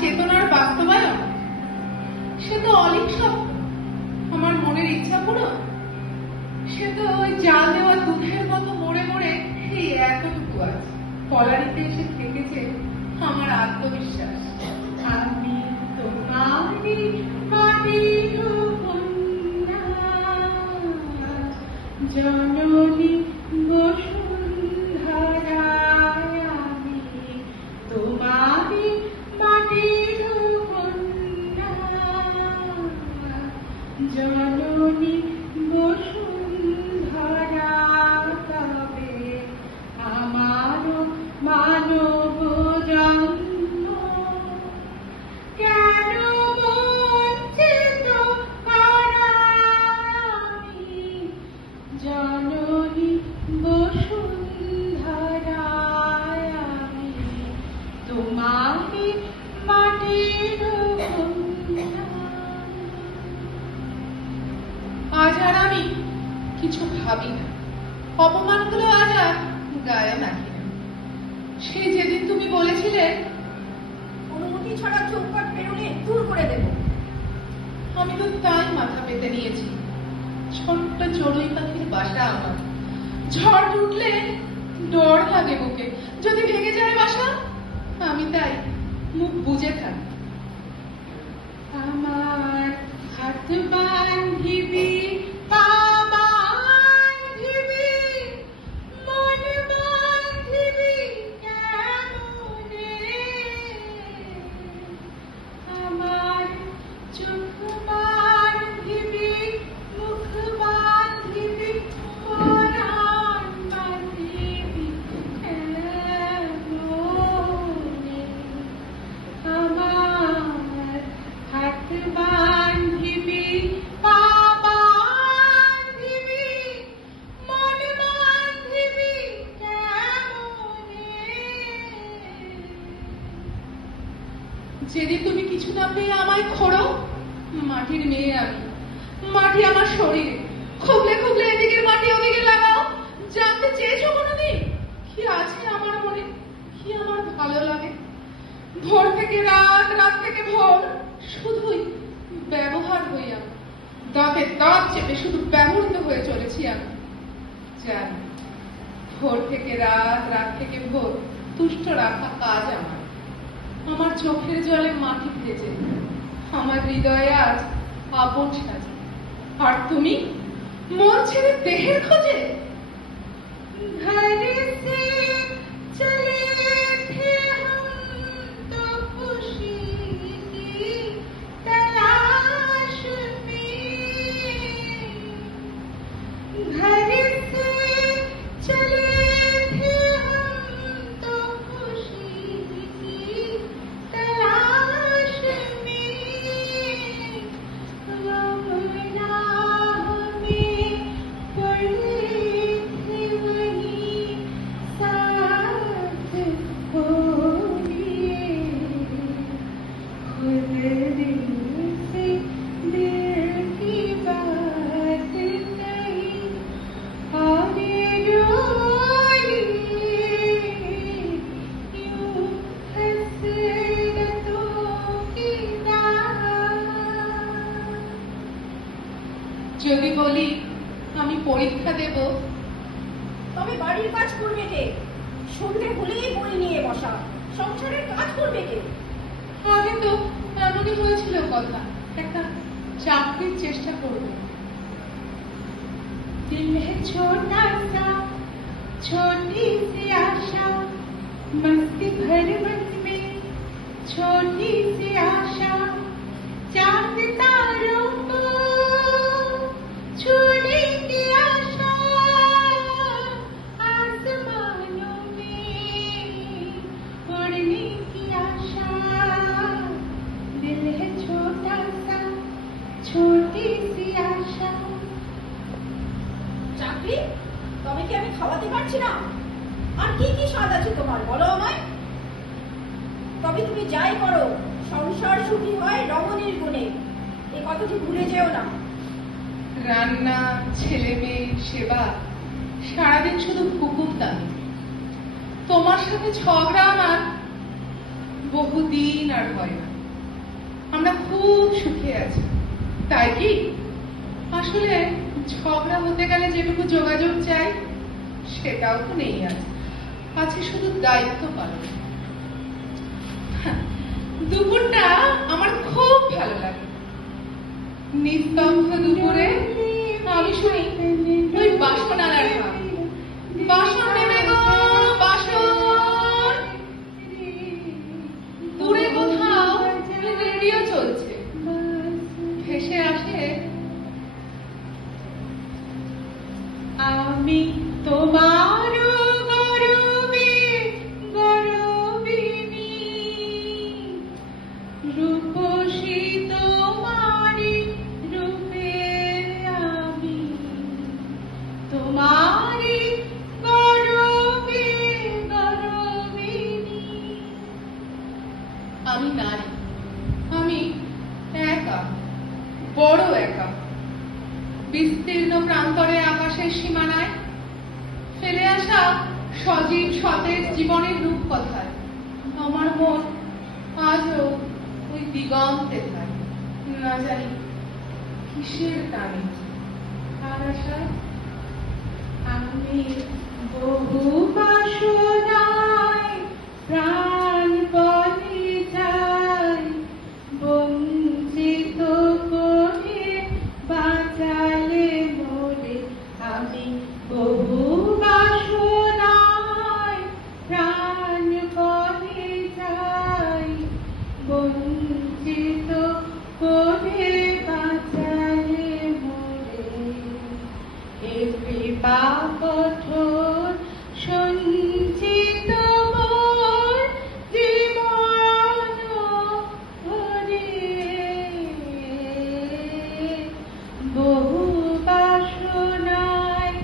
চেতনার বাস্তবায়ন, সে তো অলিক স্বপ্ন, আমার মনের ইচ্ছা পূরণ। সে তো ওই জাল দেওয়া দুধের মতো মরে মরে এই এতটুকু আছে। কলারিতে এসে থেকেছে আমার আত্মবিশ্বাস। আমি তোমারই মাটির কন্যা, জননী বসুন্ধরা, আমি তোমারই মাটির কন্যা, জননী বসুন্ধরা। তবে আমারও মানব জন্ম কেন বঞ্চিত করা? আমি জননী বসুন্ধরা, আমি তোমারই মাটির কন্যা। আজ আর আমি কিছু ভাবি না, অপমানগুলো আজ আর গায়ে নাকি না। সেই যেদিন তুমি বলেছিলে অনুমতি ছাড়া চৌকাট পেরোলে দূর করে দেব, আমি তো তাই মাথা পেতে নিয়েছি। ছোট্ট চড়ুই পাখির বাসা আমার, ঝড় উঠলে ডর লাগে বুকে, যদি ভেঙে যায় বাসা। আমি তাই মুখ বুজে থাকি। আমার হাত বান্ধিবি, পা বান্ধিবি, মন বান্ধিবি কেমনে? আমার চোখ বান্ধিবি, মুখ বান্ধিবি, পরাণ বান্ধিবি কেমনে? আমার হাত বান্ধিবি, পা বান্ধিবি, মন বান্ধিবি কেমনে? যেদিন তুমি কিছু না পেয়ে আমায় খোঁড়ো, মাটির মেয়ে আমি, মাটি আমার শরীরে, খুবলে খুবলে এদিকে মাটি ওদিকে লাগাও। জানতে চেয়েছো কোনোদিন কি আছে আমার মনে, কি আমার ভালো লাগে? ভোর থেকে রাত, রাত থেকে ভোর, শুধুই ব্যবহার হইয়া, দাঁতে দাঁত চেপে শুধু ব্যবহৃত হয়ে চলেছি আমি। জানি ভোর থেকে রাত, রাত থেকে ভোর তুষ্ট রাখা কাজ আমার। আমার চোখের জলে মাটি ভেজে, আমার হৃদয়ে আজ আপন সাজে। আর তুমি মন ছেড়ে দেহের খোঁজে। ঘরে সে চলে थे हम तो खुशी की तलाश में, घर से चले थे हम तो खुशी की तलाश में, गुमनाह में पड़े थे वहीं साथ हो लिए, खुद दिल से दिल की बात नहीं और रोइए यूं हसरतों की दात। যদি বলি আমি পরীক্ষা দেব, তবে বাড়ির কাজ করবে কে? সন্ধে হলেই বই নিয়ে বসা, সংসারের কাজ করবে কে? আগে তো এমনই হয়েছিল কথা, একটা চাকরির চেষ্টা করব। दिल है छोटा सा, छोटी सी आशा, मस्ती भर मन में छोटी सी आशा, चांद तारों को छूने की आशा, आसमानों में उड़ने की आशा। दिल है छोटा सा, छोटी सी आशा। চাকরি? তবে কি আমি খাওয়াতে পারছি না? আর কি কি স্বাদ আছে তোমার, বলো আমায়। তবে তুমি যাই করো, সংসার সুখী হয় রমণীর গুণে, এ কথাটি ভুলে যেও না। রান্না, ছেলে মেয়ে, সেবা, সারাদিন শুধু কুকুর দামি। তোমার সাথে ঝগড়া আমার বহুদিন আর হয় না। খুব সুখে আছে। তাই কি? আসলে ঝগড়া হতে গেলে যেটুকু যোগাযোগ চাই সেটাও তো নেই আজ। আছে শুধু দায়িত্ব পালন। দুপুরটা আমার খুব ভালো লাগে। নিস্তব্ধ দুপুরে আমি শুনি ওই বাসনালার গান। বাসন নেবে গো বাসন। দূরে কোথাও রেডিও চলছে। ভেসে আসে আমি তোমার গরবে গরবিনী, রূপসী তোমারি রূপে আমি, তোমারি গরবে গরবিনী। আমি নারী, আমি একা, বড় একা। বিস্তীর্ণ প্রান্তরে আকাশের সীমানায় ফেলে আসা সজীব সতেজ জীবনের রূপকথায় আমার মন আজও ওই দিগন্তে থাকে। না জানি কিসের টানে আর আশায় আমি বহু বাসনায় প্রাণ বলি যাই, বঞ্চিত করে বাঁচালে মোরে। আমি বহু বাসনায় প্রাণ বলি যাই, বঞ্চিত করে বাঁচালে মোরে। এ কৃপা কঠোর সঞ্চিত মোর জীবন ভরে। বহু বাসনায়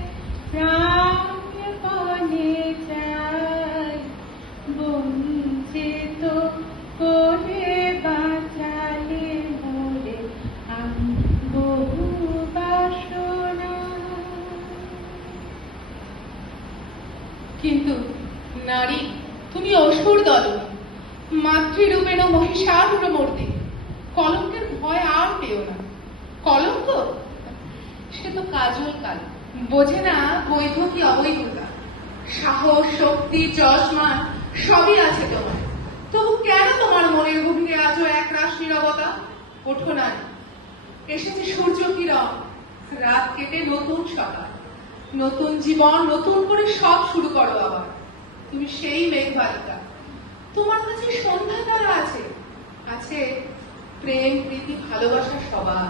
প্রাণপণে যাই, বঞ্চিত করে বাঁচালে মোরে। আমি বহু বাসনা। কিন্তু নারী তুমি অসুর দলনী, মাতৃরূপেণ মহিষাসুর মূর্তি। কলঙ্কের ভয় আর পেও না। কলঙ্ক সে তো কাজল কাল, বোঝে না বৈধ কি অবৈধতা। সাহস শক্তি যশ মান সবই আছে তোমার, তবু কেন তোমার মনের গভীরে আজও একরাশ নীরবতা? ওঠো না, এসেছে সূর্য কিরণ, রাত কেটে নতুন সকাল, নতুন জীবন, নতুন করে সব শুরু করো আবার। তুমি সেই মেঘবালিকা, তোমার কাছে সন্ধ্যা তারা আছে, আছে প্রেম প্রীতি ভালোবাসা সবার।